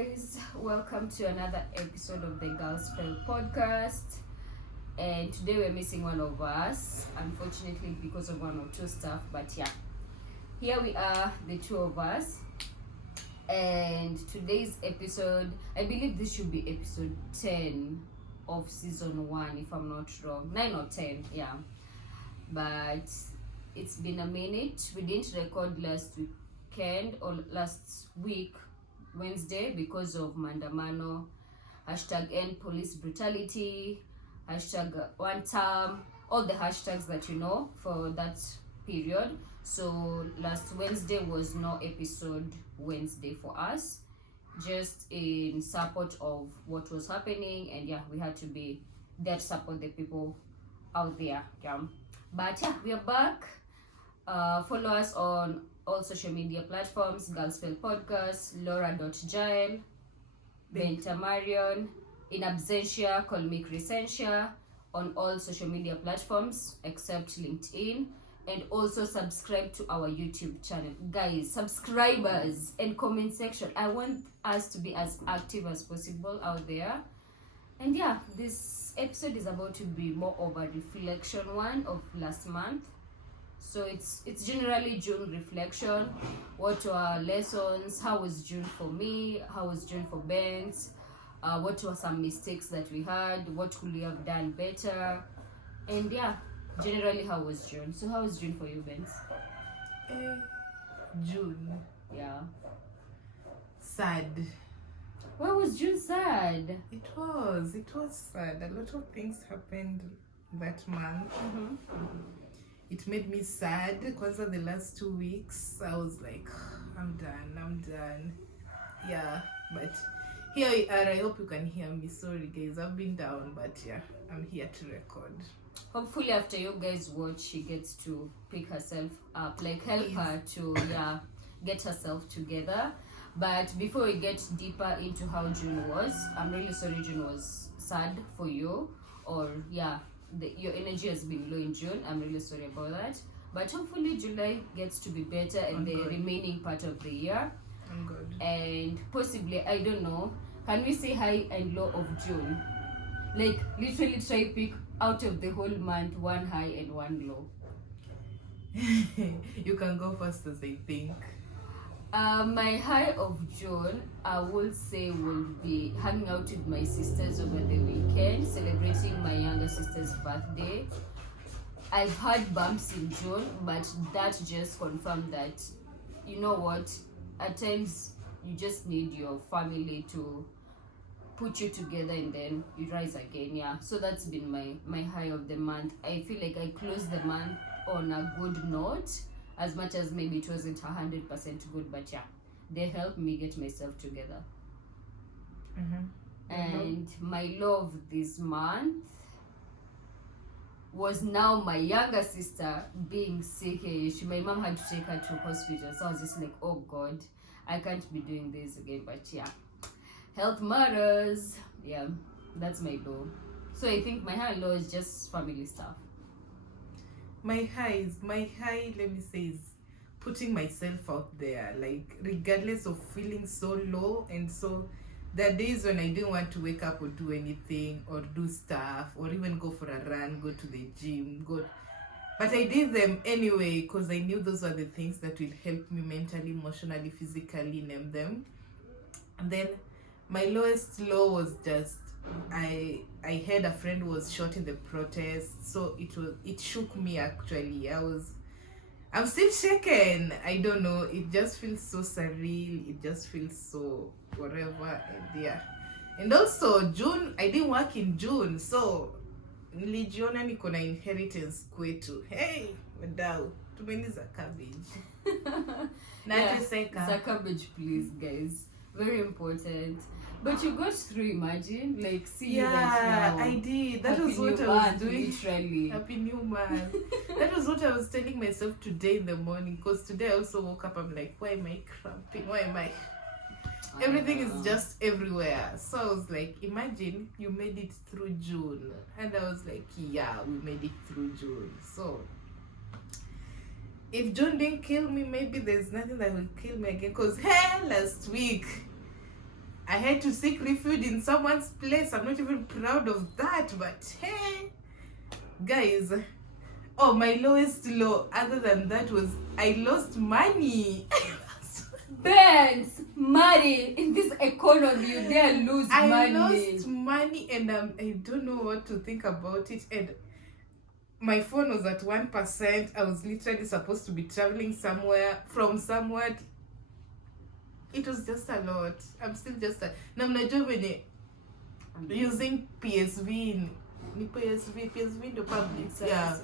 guys, welcome to another episode of the Gospel Podcast. And today we're missing one of us, unfortunately because of one or two stuff, but yeah, here we are, the two of us. And today's episode, I believe this should be episode 10 of season 1, if I'm not wrong. 9 or 10, yeah. But it's been a minute. We didn't record last weekend or last week Wednesday because of Mandamano, #end police brutality, #one term, all the hashtags that you know for that period. So last Wednesday was no episode Wednesday for us, just in support of what was happening, and yeah, we had to be there to support the people out there. Yeah, but yeah, we are back. Follow us on all social media platforms: Gospel Podcast, Laura.Jael, Bentamarion, in absentia, call me Crescentia, on all social media platforms except LinkedIn. And also subscribe to our YouTube channel. Guys, subscribers and comment section. I want us to be as active as possible out there. And yeah, this episode is about to be more of a reflection one of last month. So it's generally June reflection. What were lessons? How was June for me? How was June for Benz? What were some mistakes that we had? What could we have done better? And yeah, generally how was June? So how was June for you, Benz? June. Yeah. Sad. Why was June sad? It was sad. A lot of things happened that month. It made me sad because of the last 2 weeks. I was like, I'm done. Yeah, but here we are. I hope you can hear me. Sorry guys, I've been down, but yeah, I'm here to record. Hopefully after you guys watch, she gets to pick herself up, like help her to get herself together. But before we get deeper into how June was, I'm really sorry June was sad for you, or yeah, your energy has been low in June. I'm really sorry about that. But hopefully July gets to be better and the remaining part of the year. I'm good. And possibly, I don't know, can we say high and low of June? Like literally try pick out of the whole month one high and one low. You can go first, as I think. My high of June, I will say, will be hanging out with my sisters over the weekend, celebrating my younger sister's birthday. I've had bumps in June, but that just confirmed that, you know what, at times you just need your family to put you together and then you rise again. Yeah, so that's been my high of the month. I feel like I closed the month on a good note, as much as maybe it wasn't 100% good, but yeah, they helped me get myself together. And my love this month was now my younger sister being sick. My mom had to take her to hospital, so I was just like, oh god, I can't be doing this again. But yeah, health matters. Yeah, that's my low. So I think my high and low is just family stuff. My high, let me say, is putting myself out there, like regardless of feeling so low. And so there are days when I didn't want to wake up or do anything or do stuff or even go for a run, go to the gym, but I did them anyway because I knew those were the things that will help me mentally, emotionally, physically, name them. And then my lowest low was just I heard a friend was shot in the protest, so it shook me actually. I'm still shaken. I don't know, it just feels so surreal, it just feels so whatever. And yeah, and also June, I didn't work in June, so nilijiona niko na inheritance kwetu. Hey wadau, tumeniza cabbage. Nateseka. Sa cabbage, please guys, very important. But you got through, imagine, like, see you right now. I did. That was what I was doing. Literally. Happy New Month. That was what I was telling myself today in the morning. Because today I also woke up, I'm like, why am I cramping? Why am I? Everything is just everywhere. So I was like, imagine you made it through June. And I was like, yeah, we made it through June. So if June didn't kill me, maybe there's nothing that will kill me again. Because, hey, last week, I had to seek refuge in someone's place. I'm not even proud of that, but hey, guys. Oh, my lowest low, other than that, was I lost money. Bands, money in this economy, you dare lose money. I lost money, and I don't know what to think about it. And my phone was at 1%. I was literally supposed to be traveling from somewhere. It was just a lot. I'm still just a. Now I'm not using PSV in the public. Yeah.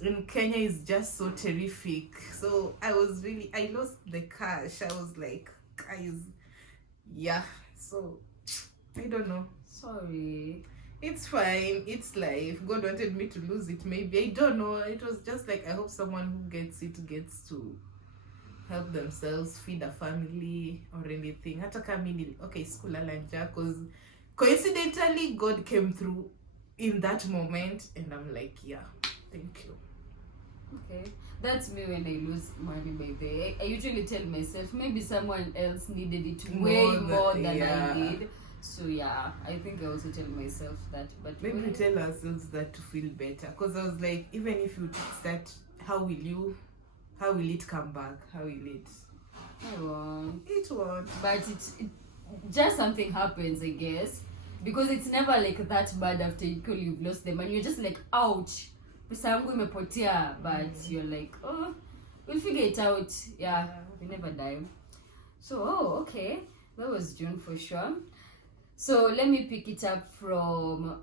In Kenya is just so terrific. So I lost the cash. I was like, guys, yeah. So I don't know. Sorry. It's fine. It's life. God wanted me to lose it. Maybe, I don't know. It was just like, I hope someone who gets it gets to help themselves, feed a family or anything. Hata kama okay, school alanja, because coincidentally God came through in that moment, and I'm like, yeah, thank you. Okay, that's me when I lose money, baby. I usually tell myself maybe someone else needed it way more than I did. So yeah, I think I also tell myself that. But maybe we tell ourselves that to feel better. Because I was like, even if you start, how will it come back? How will it? I won't. It won't. But it just something happens, I guess. Because it's never like that bad after you've lost them. And you're just like, ouch. Pesa yangu imepotea. But you're like, oh, we'll figure it out. Yeah, we never die. So, okay. That was June for sure. So let me pick it up from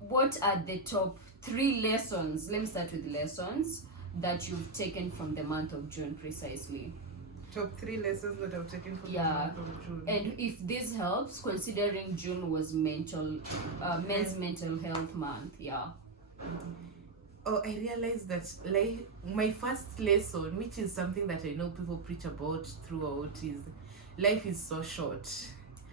what are the top 3 lessons, let me start with lessons that you've taken from the month of June precisely. Top 3 lessons that I've taken from the month of June. And if this helps, considering June was men's mental health month, yeah. Oh, I realized that like my first lesson, which is something that I know people preach about throughout, is life is so short.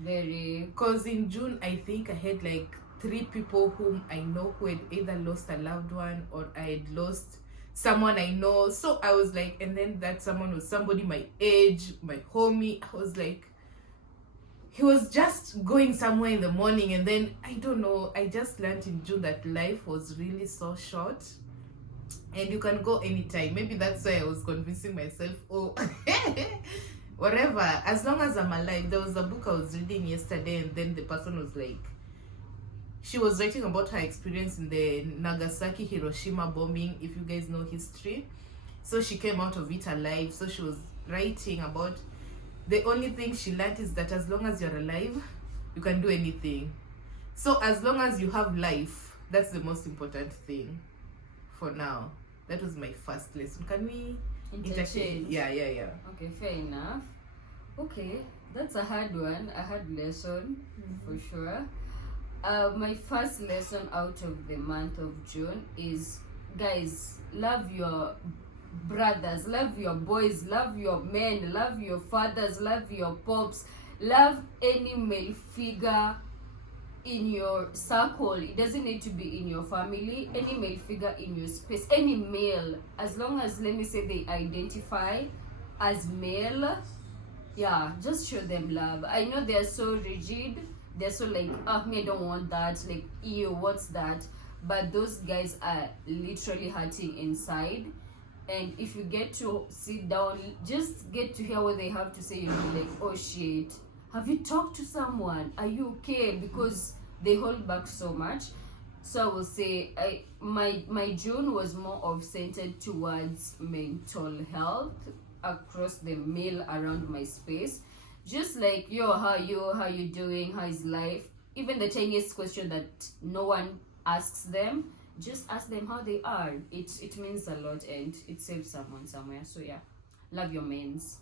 Very. Because in June, I think I had like 3 people whom I know who had either lost a loved one or I had lost someone I know. So I was like, and then that someone was somebody my age, my homie. I was like, he was just going somewhere in the morning, and then I don't know, I just learned in June that life was really so short and you can go anytime. Maybe that's why I was convincing myself, oh, whatever, as long as I'm alive. There was a book I was reading yesterday, and then the person was like, she was writing about her experience in the Nagasaki Hiroshima bombing, if you guys know history. So she came out of it alive. So she was writing about the only thing she learned is that as long as you're alive, you can do anything. So as long as you have life, that's the most important thing for now. That was my first lesson. Can we interchange? Yeah. Okay, fair enough. Okay, that's a hard one, a hard lesson for sure. My first lesson out of the month of June is, guys, love your brothers, love your boys, love your men, love your fathers, love your pops, love any male figure in your circle. It doesn't need to be in your family. Any male figure in your space, any male, as long as, let me say, they identify as male, yeah, just show them love. I know they're so rigid, they're so like, me, I don't want that, like, ew, what's that? But those guys are literally hurting inside. And if you get to sit down, just get to hear what they have to say, you'll be like, oh shit, have you talked to someone? Are you okay? Because they hold back so much. So I will say, my June was more of centered towards mental health across the male around my space. Just like, yo, how you doing? How is life? Even the tiniest question that no one asks them, just ask them how they are. It means a lot, and it saves someone somewhere. So yeah, love your mens,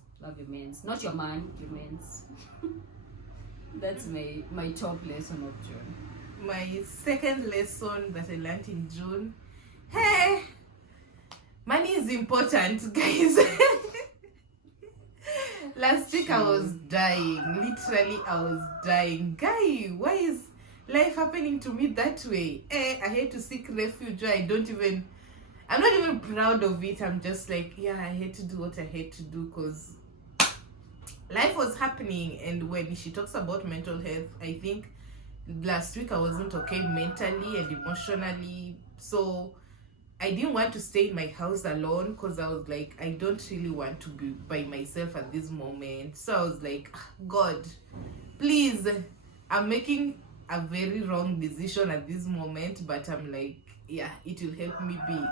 not your man, your mens. That's my top lesson of June. My second lesson that I learned in June, hey, money is important, guys. Last week I was dying, literally I was dying. Guy, why is life happening to me that way? I had to seek refuge. I'm not even proud of it. I'm just like, yeah, I had to do what I had to do, because life was happening. And when she talks about mental health, I think last week I wasn't okay mentally and emotionally. So I didn't want to stay in my house alone because I was like, I don't really want to be by myself at this moment. So I was like, God, please, I'm making a very wrong decision at this moment, but I'm like, yeah, it will help me be.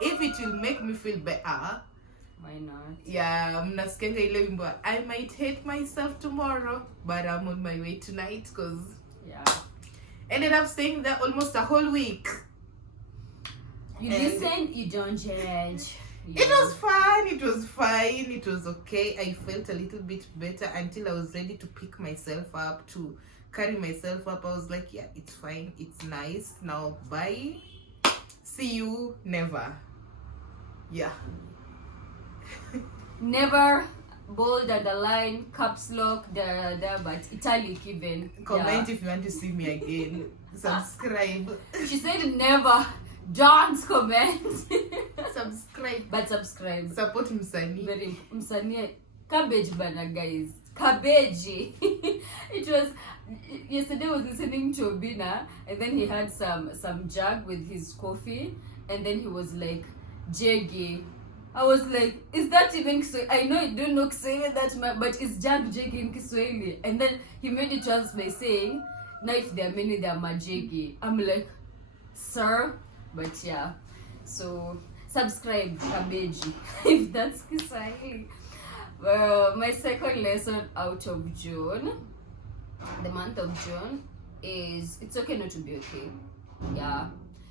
If it will make me feel better, why not? Yeah, mnasikianga ile wimbo, I might hate myself tomorrow, but I'm on my way tonight, because yeah, ended up staying there almost a whole week. You listen, you don't judge. Yeah. It was fun, it was fine, it was okay. I felt a little bit better until I was ready to pick myself up, to carry myself up. I was like, yeah, it's fine, it's nice. Now, bye. See you, never. Yeah. Never, bold, underline, caps lock, but italic even. Comment if you want to see me again. Subscribe. She said never. Don't comment. Subscribe. But subscribe. Support Msani. Very Msani. Cabbage banner, guys. Cabbage. It was yesterday. I was listening to Obina, and then he had some jug with his coffee, and then he was like, Jeggy. I was like, is that even Kiswahili? I know I don't know Kiswahili that much, but is jag Jeggy in Kiswahili? And then he made it worse by saying, now if there are many, there are majegi. I'm like, sir. But yeah, so subscribe, cabbage, if that's Kiswahili. My second lesson out of June, the month of June, is it's okay not to be okay. Yeah,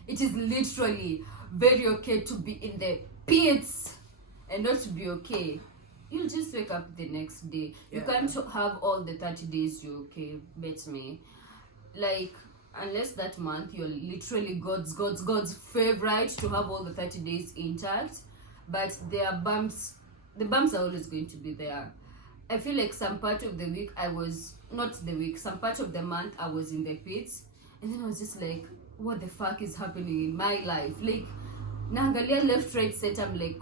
it is literally very okay to be in the pits and not to be okay. You'll just wake up the next day. You can't have all the 30 days you're okay, bet me. Like, unless that month you're literally God's favorite to have all the 30 days intact, but there are bumps. The bumps are always going to be there. I feel like some part of the week some part of the month I was in the pits, and then I was just like, what the fuck is happening in my life? Like, naangalia left, right, center, I'm like,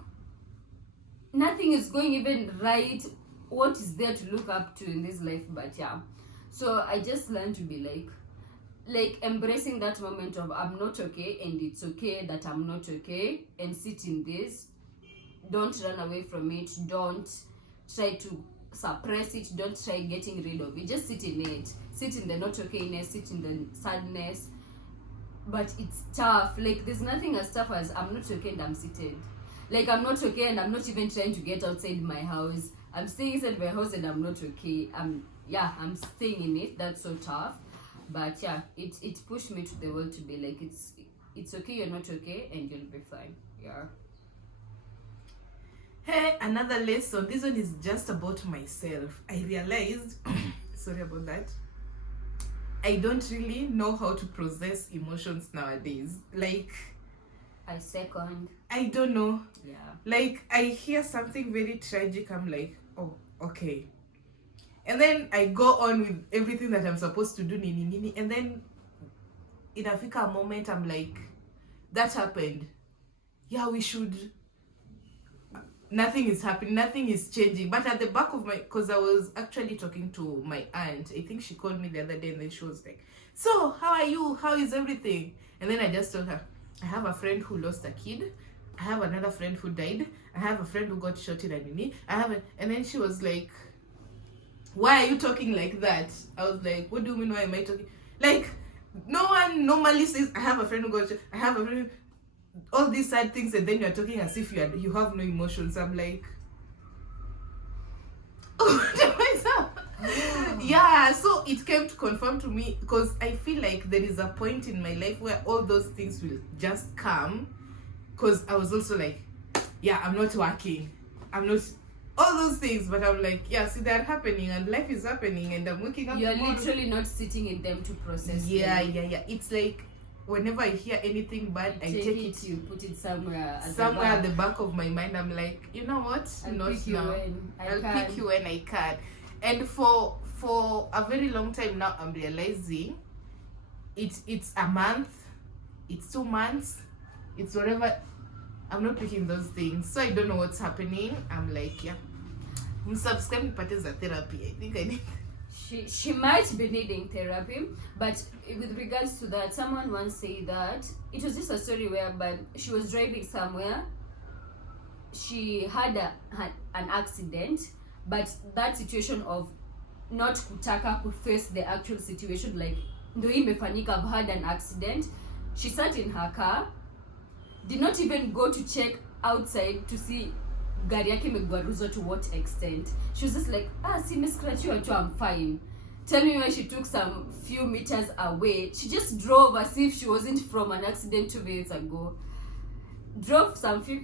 nothing is going even right. What is there to look up to in this life? But yeah, so I just learned to be like embracing that moment of I'm not okay, and it's okay that I'm not okay, and sit in this. Don't run away from it. Don't try to suppress it. Don't try getting rid of it. Just sit in it. Sit in the not okayness. Sit in the sadness. But it's tough. Like, there's nothing as tough as I'm not okay and I'm seated. Like, I'm not okay and I'm not even trying to get outside my house. I'm staying inside my house and I'm not okay. I'm staying in it. That's so tough. But yeah, it pushed me to the world to be like, it's okay, you're not okay, and you'll be fine. Yeah. Hey, another lesson. This one is just about myself. I realized, sorry about that, I don't really know how to process emotions nowadays. Like, I second. I don't know. Yeah. Like, I hear something very tragic, I'm like, oh, okay. And then I go on with everything that I'm supposed to do, nini, and then in a moment, I'm like, that happened. Yeah, we should. Nothing is happening, nothing is changing. But at the back of my, because I was actually talking to my aunt. I think she called me the other day, and then she was like, so, how are you? How is everything? And then I just told her, I have a friend who lost a kid. I have another friend who died. I have a friend who got shot in a nini. And then she was like, why are you talking like that? I was like, what do you mean, why am I talking? Like, no one normally says, I have a friend who got shot. I have a friend, all these sad things, and then you're talking as if you have no emotions. I'm like, yeah, so it came to confirm to me, because I feel like there is a point in my life where all those things will just come, because I was also like, yeah, I'm not working, I'm not, all those things, but I'm like, yeah, see, they're happening and life is happening and I'm waking up. You're literally not sitting in them to process them. Yeah. It's like, whenever I hear anything bad, I take it, you put it somewhere at the back of my mind. I'm like, you know what? I'll pick you when Msubscribe nipate za therapy. I think I need. She might be needing therapy, but with regards to that, someone once said that it was just a story whereby she was driving somewhere, she had an accident, but that situation of not kutaka could face the actual situation, like ndo imefanyika, I've had an accident. She sat in her car, did not even go to check outside to see gari yake imegwaruzwa to what extent. She was just like, si nimescratchiwa tu, I'm fine. Tell me when she took some few meters away, she just drove as if she wasn't from an accident 2 minutes ago. Drove some few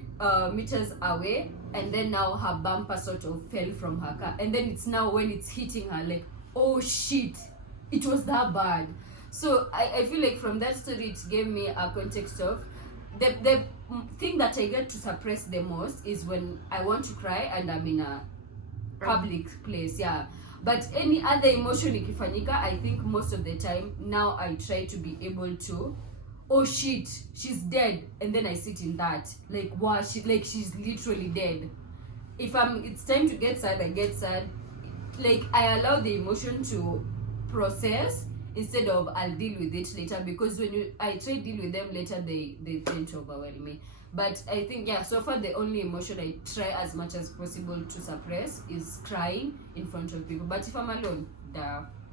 meters away, and then now her bumper sort of fell from her car, and then it's now when it's hitting her, like, oh shit, it was that bad. So I feel like from that story it gave me a context of the thing that I get to suppress the most is when I want to cry and I'm in a public place, yeah. But any other emotion ikifanyika, I think most of the time now I try to be able to, oh shit, she's dead, and then I sit in that, like, wow, she's literally dead. If it's time to get sad, I get sad. Like, I allow the emotion to process instead of I'll deal with it later, because when I try to deal with them later, they tend to overwhelm me. But I think, yeah, so far the only emotion I try as much as possible to suppress is crying in front of people. But if I'm alone,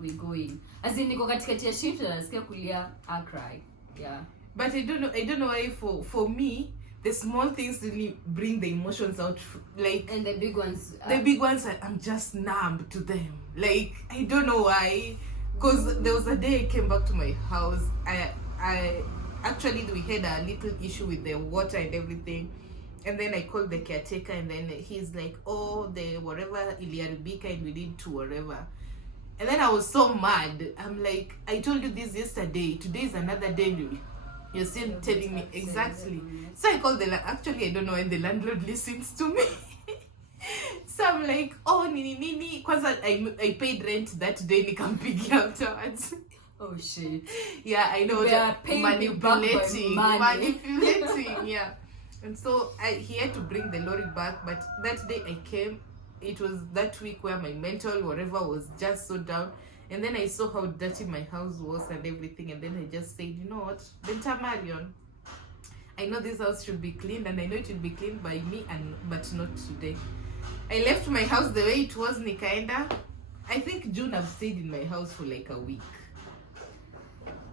we go in. As in, niko katikati ya shift na nasikia kulia, I cry. Yeah. But I don't know why for me the small things really bring the emotions out, like, and the big ones I'm just numb to them. Like, I don't know why, because there was a day I came back to my house. I actually, we had a little issue with the water and everything, and then I called the caretaker, and then he's like, oh, the whatever iliharibika and we need to whatever. And then I was so mad. I'm like, I told you this yesterday, today is another day, you're still telling me. Exactly. So I called actually I don't know when the landlord listens to me. So I'm like, oh, nini kwanza I paid rent that day, nikampigia afterwards. Oh shit. Yeah, I know. Manipulating, yeah. And so he had to bring the lorry back, but that day I came, it was that week where my mental whatever was just so down, and then I saw how dirty my house was and everything, and then I just said, you know what, Benta Marion, I know this house should be cleaned, and I know it will be cleaned by me, but not today. I left my house the way it was, nikaenda. I think June I've stayed in my house for like a week.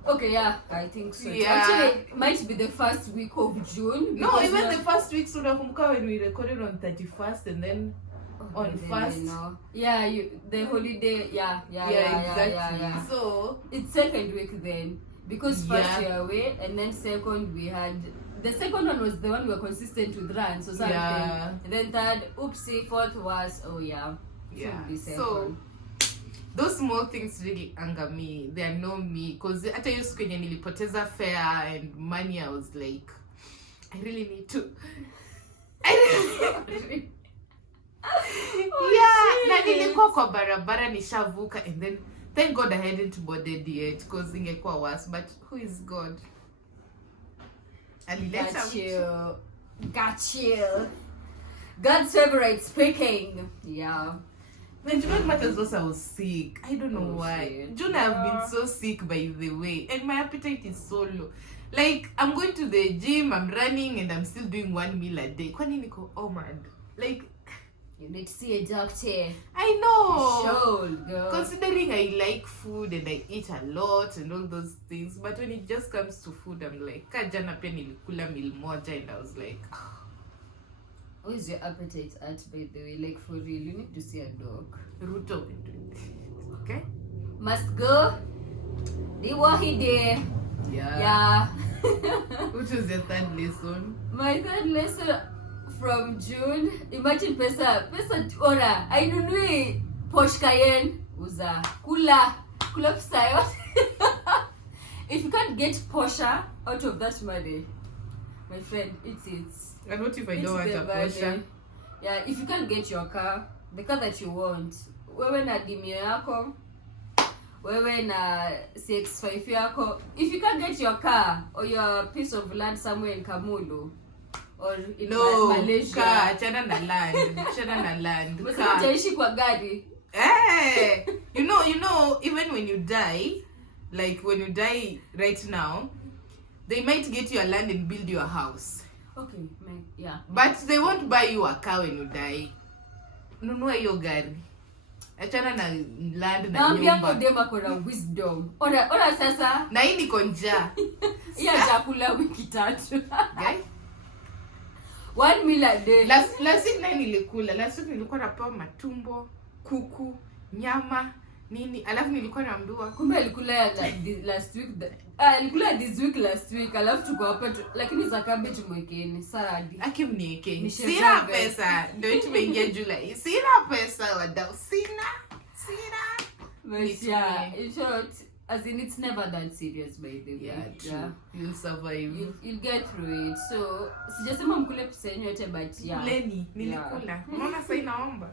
Okay, yeah, I think so. Yeah. Actually, it might be the first week of June. No, even the first week, so when we recorded on 31st, and then on first. Yeah, the holiday. Yeah, exactly. Yeah. So it's second week then, because first we are away, and then second we had. The second one was the one we were consistent with run, so something. Yeah. And then third, oopsie, fourth was So those small things really anger me. They annoy me, because hata hiyo siku yenye nilipoteza fare and money, I was like, I really need to. Na nilikuwa kwa barabara nishavuka, and then thank God I hadn't boarded yet, because ingekuwa worse. But who is God? Got you. God's favorite speaking. Yeah. Then June matters was I was sick. I don't know why. Shit. June, I've been so sick, by the way, and my appetite is so low. Like, I'm going to the gym, I'm running, and I'm still doing 1 meal a day. Kwani niko mad. Like, you need to see a doctor. I know. Sure, girl. Considering I like food and I eat a lot and all those things, but when it just comes to food, I'm like, jana pia nilikula meal moja, and I was like, How is your appetite at, by the way? Like, for real, you need to see a dog. Ruto. Okay? Must go. Do what he did. Yeah. Which was your third lesson? My third lesson from June. Imagine pesa ora. Ainunui Porsche Cayenne. Uza. Kula pesa yote. If you can't get Porsche out of that money, my friend, it's And what if I don't want a Porsche? Yeah, if you can't get your car, the car that you want, wewe na dimio yako, wewe na CX5 yako, if you can't get your car or your piece of land somewhere in Kamulu, or in No, Malaysia? car, achana na land. Umesema utaishi kwa gari. You know, even when you die, like when you die right now, they might get you a land and build you a house. Okay, yeah. But they won't buy you a car when you die. Nunua hiyo gari. Achana na land na Naambia nyumba. Kodema kuna wisdom. Ona sasa. Na hii niko njaa. Iya chakula wiki 3. Guy? 1 meal a day. Last week na nilikula. Last week nilikuwa napewa matumbo, kuku, nyama, nini. Alafu nilikuwa naambiwa kumbe alikula last week. Alikula this week last week. Alafu tuko hapa lakini za cabbage mwekeni salad. Akimnieke. Sina pesa. Ndio tumeingia July. Sina pesa wadau. Sina. But yeah, in short, as in it's never that serious by the way. Yeah, true. You'll survive. You'll get through it. So, sijasema mkule pesa yenyu yote but yeah. Kuleni, nilikula. Unaona sasa inaomba.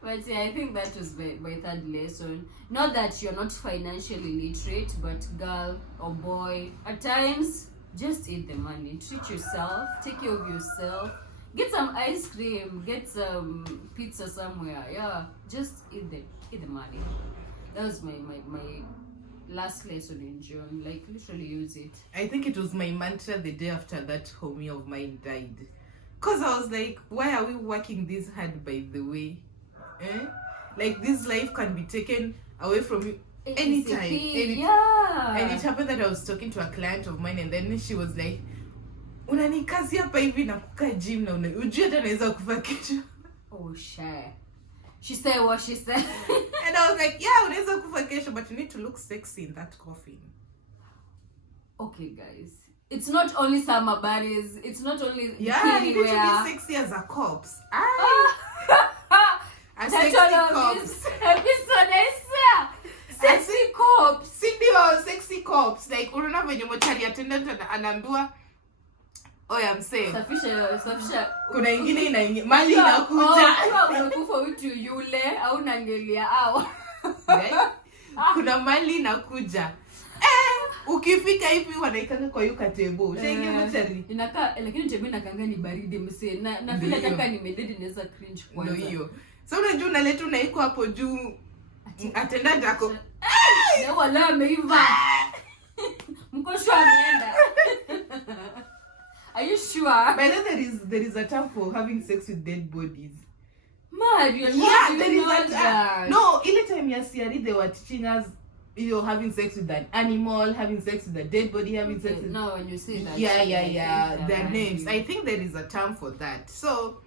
But yeah, I think that was my third lesson. Not that you're not financially literate, but girl or boy, at times, just eat the money. Treat yourself. Take care of yourself. Get some ice cream. Get some pizza somewhere. Yeah, just eat the money. That was my last lesson in June. Like, literally use it. I think it was my mantra the day after that homie of mine died. Because I was like, why are we working this hard, by the way? Like, this life can be taken away from you anytime. Yeah. And it happened that I was talking to a client of mine and then she was like, unanikazi hapa hivi na kukaa gym na ujue hata naweza kufa kesho. Oh, shit. She said what she said. And I was like, yeah, unaweza kufa kesho, but you need to look sexy in that coffin. Okay, guys. It's not only summer bodies. It's not only yeah, you need wear. to be sexy as a corpse. A sexy corpse. Sexy corpse. Sindio, sexy corpse. Like, unaona venye mochari attendant anaambiwa, oh, I'm saying. Safisha. Kuna ingine inaingia. Mali inakuja. Unakufa utu yule au nangelia au. Kuna mali inakuja. Ukifika hivi wanaikanga kwa yuka tebo. Ushaingia mochari. Inakaa lakini tebo inakanga ni baridi msee. Na vile kaka nimededi naweza cringe kwanza. Ndio hiyo. So unajua unaleta unaiko hapo juu. Attendant yako. Na wala ameiva. Mkosho ameenda. Are you sure? By the way, there is a term for having sex with dead bodies. Mario, yeah, there is a term. No, ile time ya CRE they were teaching us, having sex with an animal, having sex with a dead body, having sex with... No, when you say that. Yeah. Their names. I think there is a term for that. So,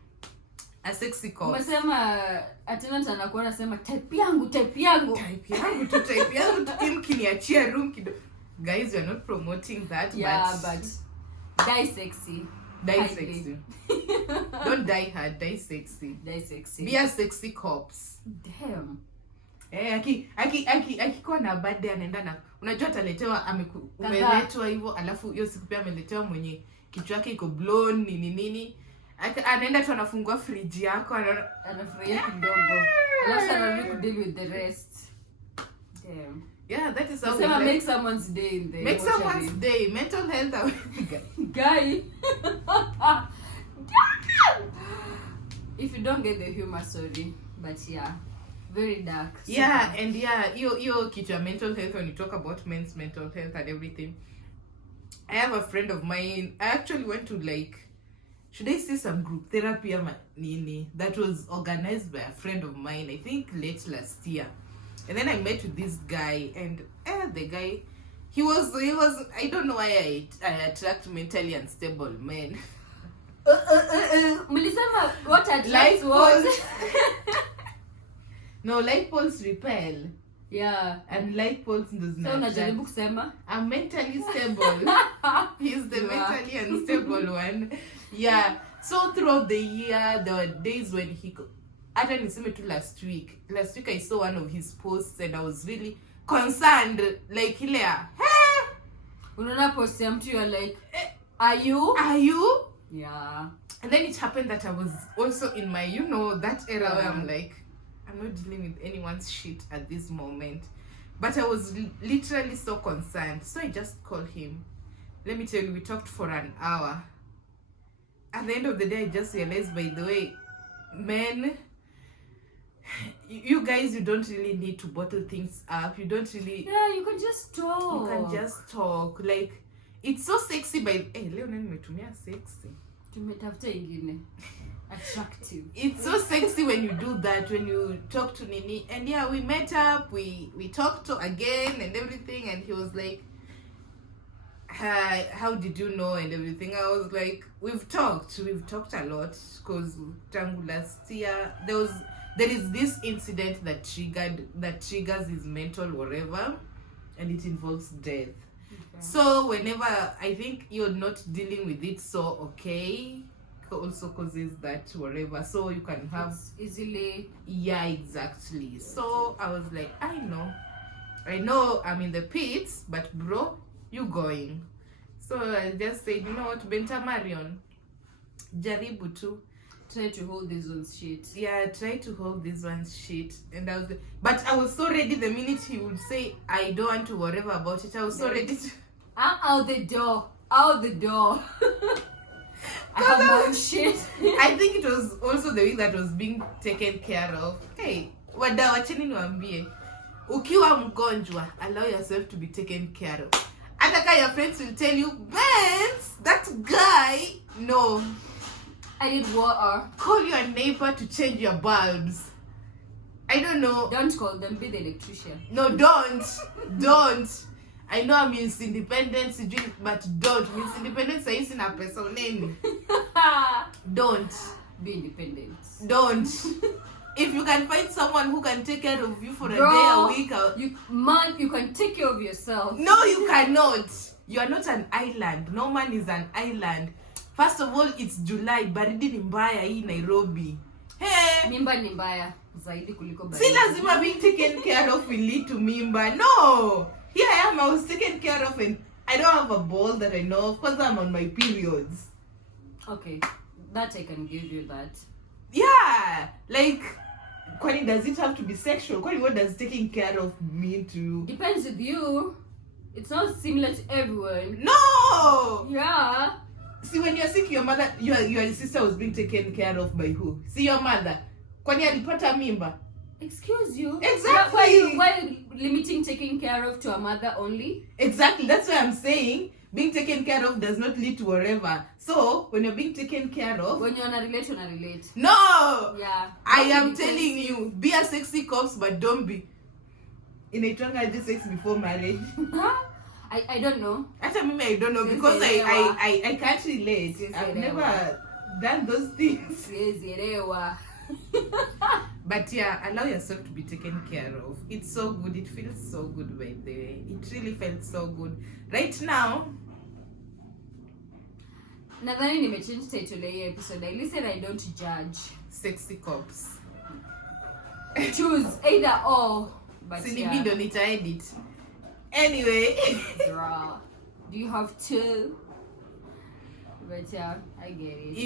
a sexy corpse. Umesema attendant anakuwa anasema type yangu. Type yangu tu imkiniachia room kidogo. Guys, we are not promoting that, but die sexy. Die sexy. Don't die hard, die sexy. Be a sexy corpse. Damn. Akikuwa na birthday anaenda na unajua ataletewa umeletwa hivyo alafu hiyo siku pia ameletewa mwenye kichwa yake iko blown nini. Anaenda tu anafungua fridge yako anafurahia kidogo. Alafu anarudi ku deal with the rest. Damn. Yeah, that is how we make someone's day in there. Make someone's day. Mental health guy. If you don't get the humor, sorry. But yeah, very dark. Yeah, and yeah, you keep your mental health when you talk about men's mental health and everything. I have a friend of mine. I actually went to should I say some group therapy that was organized by a friend of mine, I think late last year. And then I met with this guy, and the guy, he was I don't know why I attract mentally unstable men. Melisema what attracts what? No, light poles repel. Yeah. And light poles does not. So unajaribu kusema I'm mentally stable. He's the mentally unstable one. Yeah. So throughout the year, there were days when hata niseme tu last week I saw one of his posts and I was really concerned, like hilea. Unaona post ya mtu you're like, are you? Yeah. And then it happened that I was also in my that era where I'm like, I'm not dealing with anyone's shit at this moment, but I was literally so concerned. So I just called him. Let me tell you, we talked for an hour. at the end of the day, I just realized, by the way, men, you guys, you don't really need to bottle things up. You don't really. Yeah, you can just talk. You can just talk. Like, it's so sexy by. Hey, leo nani nimetumia sexy. Tumetafuta ingine. Attractive. It's so sexy when you do that, when you talk to Nini. And yeah, we met up, we talked to again and everything, and he was like, hi, how did you know and everything. I was like, we've talked a lot, because tangu last year there is this incident that triggers his mental whatever, and it involves death. Okay. So whenever I think you're not dealing with it, so okay, also causes that whatever, so you can have it's easily. Yeah, exactly. So I was like, I know I'm in the pits, but bro, you going. So I just said, you know what, Benta Marion, jaribu tu, try to hold this one's shit. Yeah, try to hold this one's shit. And I was like, but I was so ready the minute he would say I don't want to whatever about it. I was so ready to I'm out the door. I have my own shit. I think it was also the way that was being taken care of. Hey, wacheni niwaambie, ukiwa mgonjwa, allow yourself to be taken care of. Ataka your friends will tell you, Benz, that guy, no. I need water. Call your neighbor to change your bulbs. I don't know. Don't call them, be the electrician. No, don't. I know I'm Miss Independence, but don't. Miss Independence is in a person name. Don't. Be independent. Don't. If you can find someone who can take care of you for a day, a week, you can take care of yourself. No, you cannot. You are not an island. No man is an island. First of all, it's July. Baridi ni mbaya hii Nairobi. Hey. Mimba ni mbaya zaidi kuliko baridi. Si lazima being taken care of will lead to mimba. No. Here I am. I was taken care of, and I don't have a ball that I know of because I'm on my periods. Okay, that I can give you that. Yeah, like, Kwani, does it have to be sexual? Kwani, what does taking care of mean to? Depends with you. It's not similar to everyone. No. Yeah. See, when you're sick, your mother, your sister was being taken care of by who? See, your mother. Kwani alipata mimba? Excuse you. Exactly. Why are you limiting taking care of to a mother only? Exactly. That's why I'm saying being taken care of does not lead to whatever. So when you're being taken care of, when you're on a relate. No. Yeah. I am telling you, be a sexy corpse, but don't be. Inaitwanga just sex before marriage. I don't know. Actually, I don't know because I can't relate. I've never done those things. But yeah, allow yourself to be taken care of. It's so good. It feels so good, by the way. It really felt so good. Right now, nadhani nimechange title ya hii episode. I listen, I don't judge. Sexy cops. Choose either or. But yeah. Don't need to edit. Anyway. Do you have two? But yeah, I get it.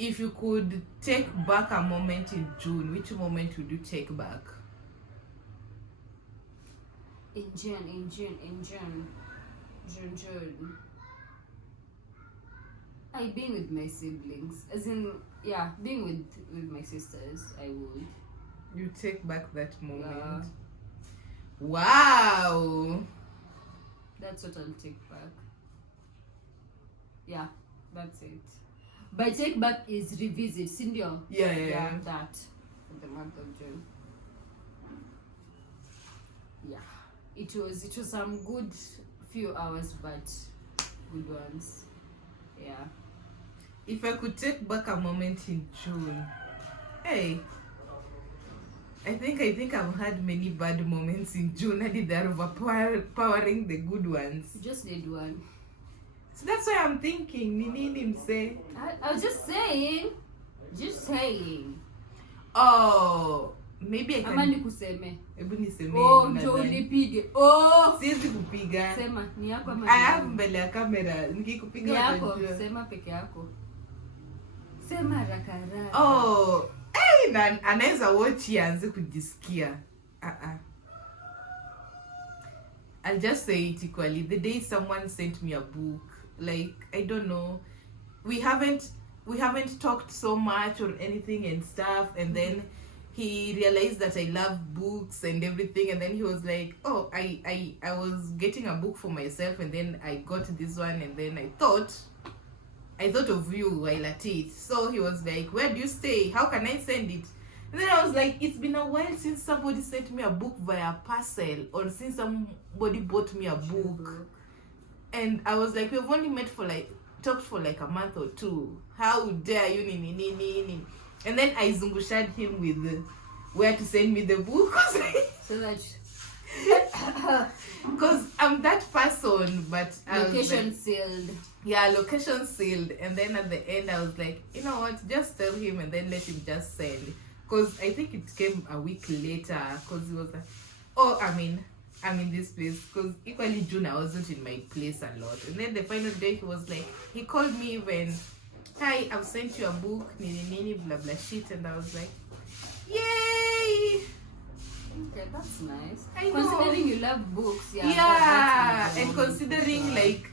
If you could take back a moment in June, which moment would you take back? In June. I've been with my siblings. As in, yeah, being with my sisters, I would. You take back that moment. Yeah. Wow. That's what I'll take back. Yeah, that's it. By take back is revisit, Cindio. Yeah. That for the month of June. Yeah, it was some good few hours, but good ones. Yeah. If I could take back a moment in June, hey, I think I've had many bad moments in June. I did that overpowering the good ones. You just did one. So that's why I'm thinking, Nini say. I was just saying. Oh, maybe I can. Ama nikuseme. Hebu niseme. Oh, njoo unipige. Oh, siwezi kupiga. Sema, ni yako ama. I have mbele ya kamera. Nikikupiga ni yako, sema peke yako. Sema haraka. Oh, hey, anaweza watch yanze kujisikia. I'll just say it equally. The day someone sent me a book, like, I don't know, we haven't talked so much or anything and stuff, and then he realized that I love books and everything, and then he was like, oh, I was getting a book for myself, and then I got this one, and then I thought of you while at it. So he was like, where do you stay? How can I send it? And then I was like, it's been a while since somebody sent me a book via parcel, or since somebody bought me a book. And I was like, we've only talked for like a month or two. How dare you? And then I zungushad him with where to send me the book. So that because I'm that person, but location sealed. Yeah, location sealed. And then at the end I was like, you know what, just tell him and then let him just send. Because I think it came a week later, because he was like, oh, I'm in this place. Because equally June I wasn't in my place a lot. And then the final day he was like, he called me even, hi, I've sent you a book, nini blah blah shit. And I was like, yay! Okay, that's nice. I considering know. You love books, yeah, and considering like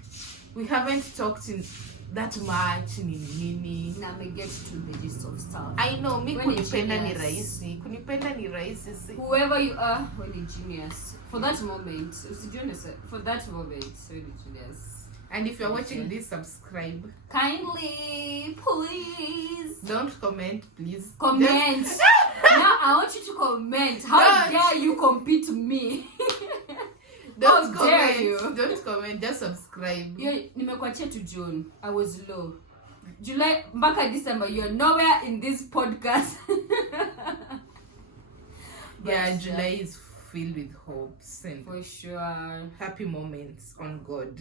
we haven't talked in that much nini. Now me get to the gist of stuff. I know, me When kunipenda ni genius. rahisi. Kunipenda ni rahisi. Whoever you are, when you're genius. For that moment, for that moment, when you're genius. And if you're watching this, subscribe. Kindly, please. Don't comment, please. Comment. Just... Now I want you to comment. How dare you compete me? Don't How dare comment. you? Don't comment. Just subscribe. Nimekuachia to June. I was low. July mpaka December. You're nowhere in this podcast. Yeah, July is filled with hopes and for sure happy moments on God.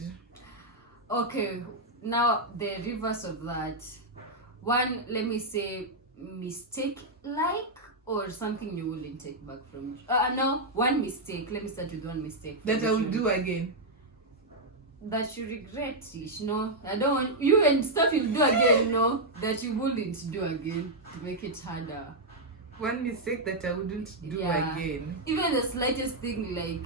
Okay, now the reverse of that. One, let me say, mistake like, or something you wouldn't take back from. No, one mistake. Let me start with one mistake That I will do again. That you regret it. No, I don't want you and stuff you'll do again. No, that you wouldn't do again to make it harder. One mistake that I wouldn't do again. Even the slightest thing like,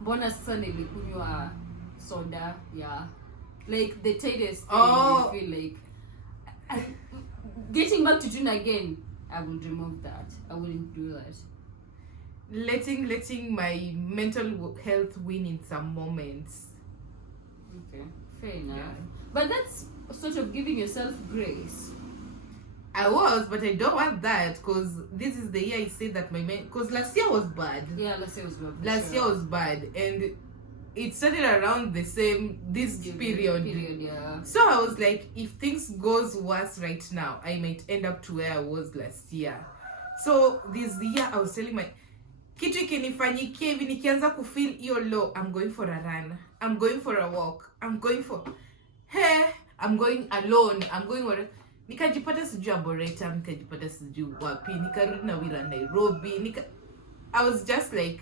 mbona sasa nilikunywa soda, yeah. Like the tiniest thing, you feel like getting back to June again, I would remove that. I wouldn't do that. Letting my mental health win in some moments. Okay, fair enough. Yeah. But that's sort of giving yourself grace. I was, but I don't want that, because this is the year I said that because last year was bad. Yeah, last year was bad. Last year was bad, and it started around this period. Yeah. So I was like, if things goes worse right now, I might end up to where I was last year. So this year I was telling my kitu ikinifanyikia hivi nikianza kufeel hiyo low, I'm going for a run, I'm going for a walk, I'm going alone, I'm going nikajipata sijui Arboretum, nikajipata sijui wapi, nikarudi na wila Nairobi, I was just like,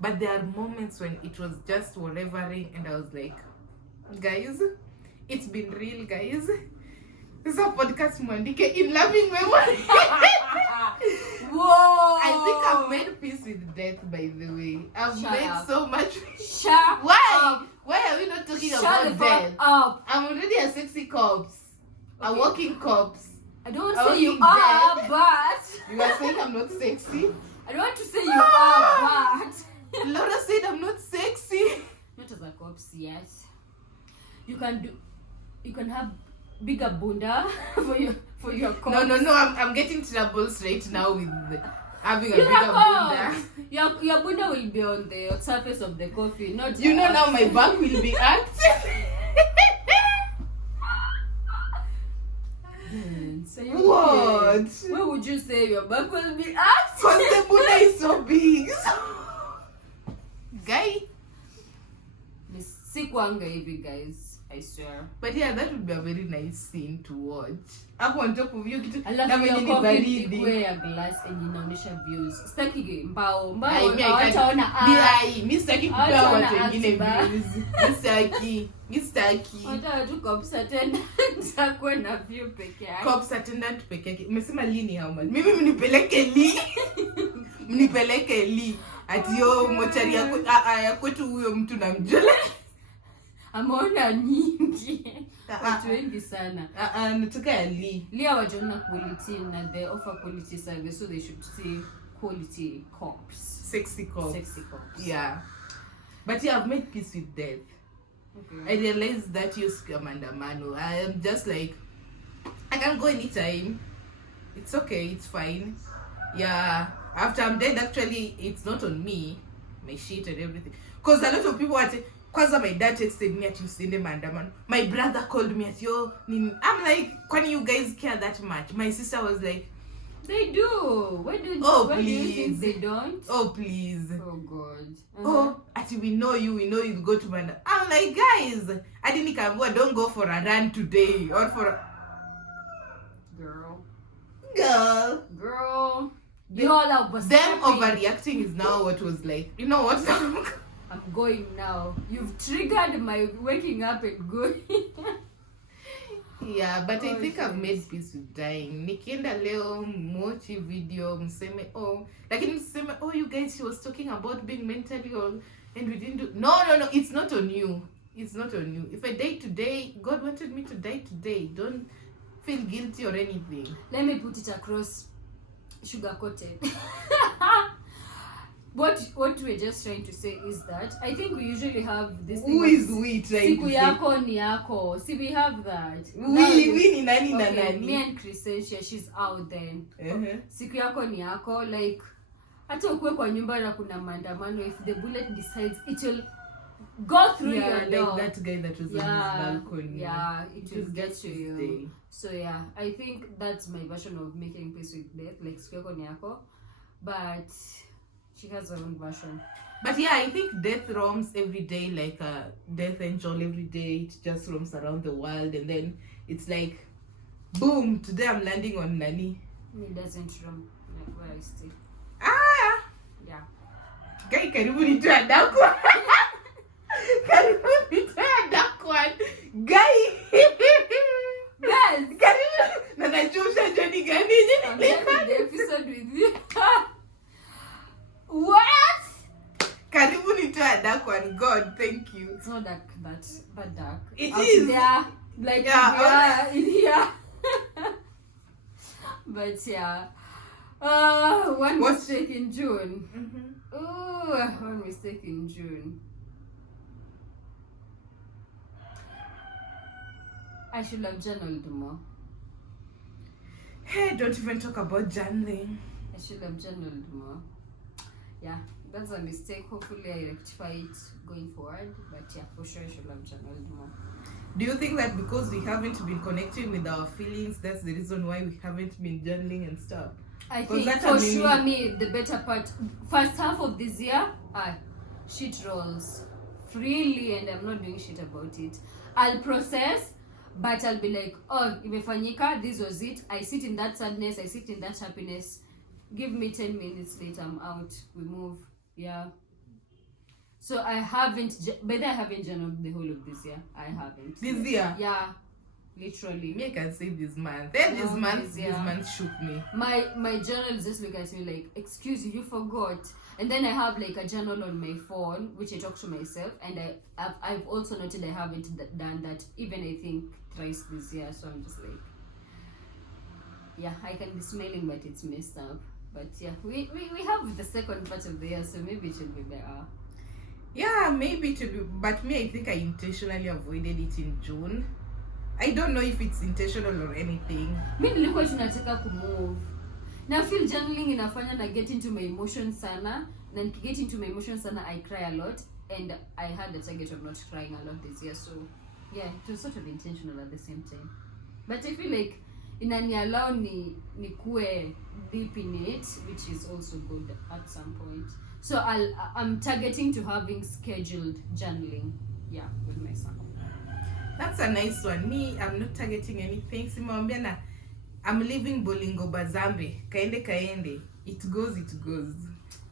but there are moments when it was just whatevering, and I was like, guys, it's been real, guys. This is a podcast mwandike in loving memory. Whoa! I think I've made peace with death, by the way. I've made so much. Shut Why? up. Why are we not talking Shut about the death? fuck up. I'm already a sexy corpse. A walking corpse. I don't want to say you are, but You are saying I'm not sexy? I don't want to say you are, but Laura said I'm not sexy. not as a corpse, yes. You can have bigger bunda for your corpse. No, I'm getting troubles right now with having a You're bigger bunda. Your bunda will be on the surface of the coffee, not. You know now my back will be active. So What? Where would you say your back will be active? Because the bunda is so big. Guy. Sikuanga hivi, guys. I swear. But yeah, that would be a very nice scene to watch. Up on top of you, kitu Alafu na your mwenye ni coffee baridi. ikuwe ya glass and inaonyesha views. Sitaki mbao Ai, mi hawataona mi sitaki kupea Hawataona watu wengine atiba. views. Mi sitaki. Hata tu cops attendant akuwe na view peke yake. Cops attendant peke yake. Umesema lini how much? Mimi mnipeleke li. Mnipeleke li. Ati yo mochari ya kwetu huyo mtu namjua. ameona nyingi. Watu wengi sana. Nataka ya Lia wajiona quality na they offer quality service, so they should see quality cops. Sexy cops. Yeah. But yeah, I've made peace with death. Okay. I realized that you maandamano. I am just like, I can go anytime. It's okay, it's fine. Yeah. After I'm dead, actually, it's not on me. My shit and everything. Because a lot of people are saying, kwanza my dad texted me at Tuesday maandamano. My brother called me at yo. I'm like, when you guys care that much? My sister was like, they do. Why do you think they don't? Oh please. Oh God. Oh, actually we know you go to Manda. I'm like, guys, I didn't come. Don't go for a run today or for a... Girl. You all are them overreacting is now what was like. You know what? I'm going now. You've triggered my waking up and going. Yeah, but I think I've made peace with dying. Nikienda leo mochi video mseme lakini mseme you guys, she was talking about being mentally ill and we didn't do. No, it's not on you. It's not on you. If I die today, God wanted me to die today. Don't feel guilty or anything. Let me put it across sugar coated. What we're just trying to say is that I think we usually have this thing. Who is we trying to say? Siku yako ni yako. See, we have that. We ni nani na nani. Me and Crescentia, she's out then. Siku yako ni yako. Like, hata ukue kwa nyumba na kuna maandamano, if the bullet decides, it will go through your door. Like that guy that was on his balcony. Yeah, it will get to you. Day. So yeah, I think that's my version of making peace with death. Like, siku yako ni yako. But she has her own version. But yeah, I think death roams every day, like a death angel every day. It just roams around the world, and then it's like, boom, today I'm landing on Nani. It doesn't roam like where I stay. Yeah. Guy, karibu nitoa dakwa. Karibu nitoa dakwa. Guy. Yes. Karibu. Na najua Johnny gani. I'm having the episode with you. What? Karibu nitoa dark one. God, thank you. It's not that dark. It is. There, like in here. But yeah. One mistake in June. One mistake in June. I should have journaled more. Hey, don't even talk about journaling. I should have journaled more. Yeah, that's a mistake. Hopefully I rectify it going forward. But yeah, for sure I should have journaled more. Do you think that because we haven't been connecting with our feelings, that's the reason why we haven't been journaling and stuff? I think for sure the better part, first half of this year, shit rolls freely and I'm not doing shit about it. I'll process, but I'll be like, imefanyika, this was it. I sit in that sadness, I sit in that happiness. Give me 10 minutes later, I'm out. We move. Yeah. So I haven't journaled the whole of this year. I haven't. This year? Yeah. Literally. Me, I can say this month. This month shook me. My journal just look at me like, excuse you forgot. And then I have like a journal on my phone, which I talk to myself. And I've also noted I haven't done that even I think thrice this year. So I'm just like, yeah, I can be smiling, but it's messed up. But yeah, we have the second part of the year, so maybe it will be better. Yeah, maybe it will be. But me, I think I intentionally avoided it in June. I don't know if it's intentional or anything. Mimi nilikuwa tunataka kumove. Na feel journaling inafanya na get into my emotions sana. Na get into my emotions sana, I cry a lot. And I had the target of not crying a lot this year. So yeah, it was sort of intentional at the same time. But I feel like inani allow ni kuwe deep in it, which is also good at some point. So I'm targeting to having scheduled journaling, with myself. That's a nice one. Me, I'm not targeting anything. Simwambia na I'm leaving Bolingo Bazambe. Kaende. It goes.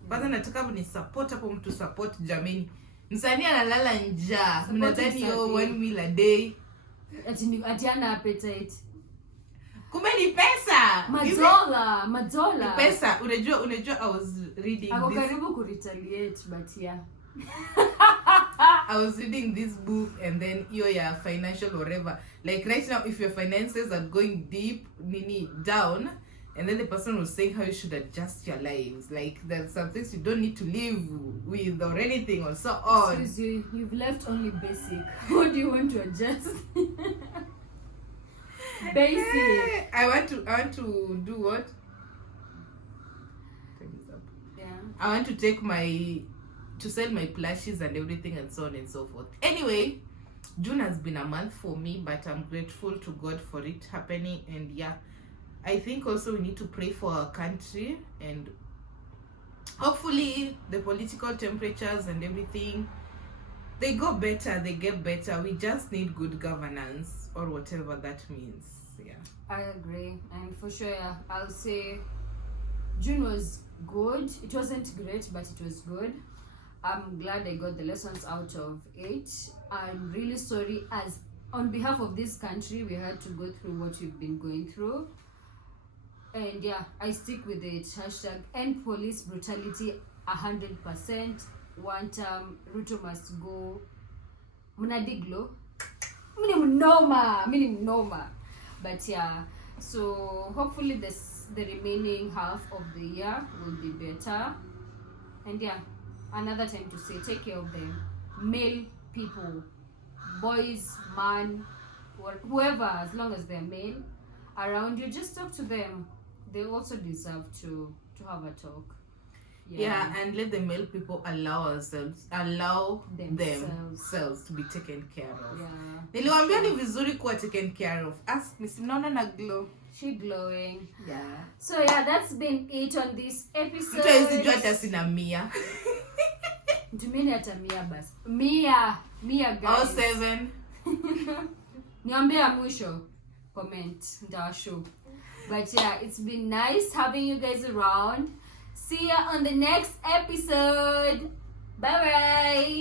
Kwanza nataka ni support hapo mtu support jameni. Msanii analala njaa. Mnadhani 1 meal a day. Ati ana appetite. Kumbe ni pesa. Madola. Ni pesa. Unajua I was reading this. Ako karibu ku retaliate, but yeah. I was reading this book, and then your financial whatever. Like right now, if your finances are going deep, down, and then the person was saying how you should adjust your lives. Like there's some things you don't need to live with or anything or so on. Excuse you, you've left only basic. What do you want to adjust? Basic. I want to do what? Yeah. I want to sell my plushies and everything and so on and so forth. Anyway, June has been a month for me, but I'm grateful to God for it happening. And yeah, I think also we need to pray for our country, and hopefully the political temperatures and everything, they get better. We just need good governance, or whatever that means. Yeah, I agree. And for sure, I'll say June was good. It wasn't great, but it was good. I'm glad I got the lessons out of it. I'm really sorry, as on behalf of this country, we had to go through what we've been going through. And yeah, I stick with it. Hashtag end police brutality 100%. One term, Ruto must go. Mnadiglo. Minimnoma. But yeah, so hopefully the remaining half of the year will be better. And yeah, another time to say take care of the male people, boys, man, whoever, as long as they're male around you, just talk to them. They also deserve to have a talk. Yeah, and let the male people allow themselves to be taken care of. Yeah. Niliwaambia ni vizuri kuwa taken care of. Ask me, simnaona na glow. She glowing. Yeah. So yeah, that's been it on this episode. Mtu hizi jua hata sina Mia. Tumeni hata Mia basi. Mia guys. 07. Niambie ya mwisho comment, ndawashow. But yeah, it's been nice having you guys around. See ya on the next episode. Bye bye.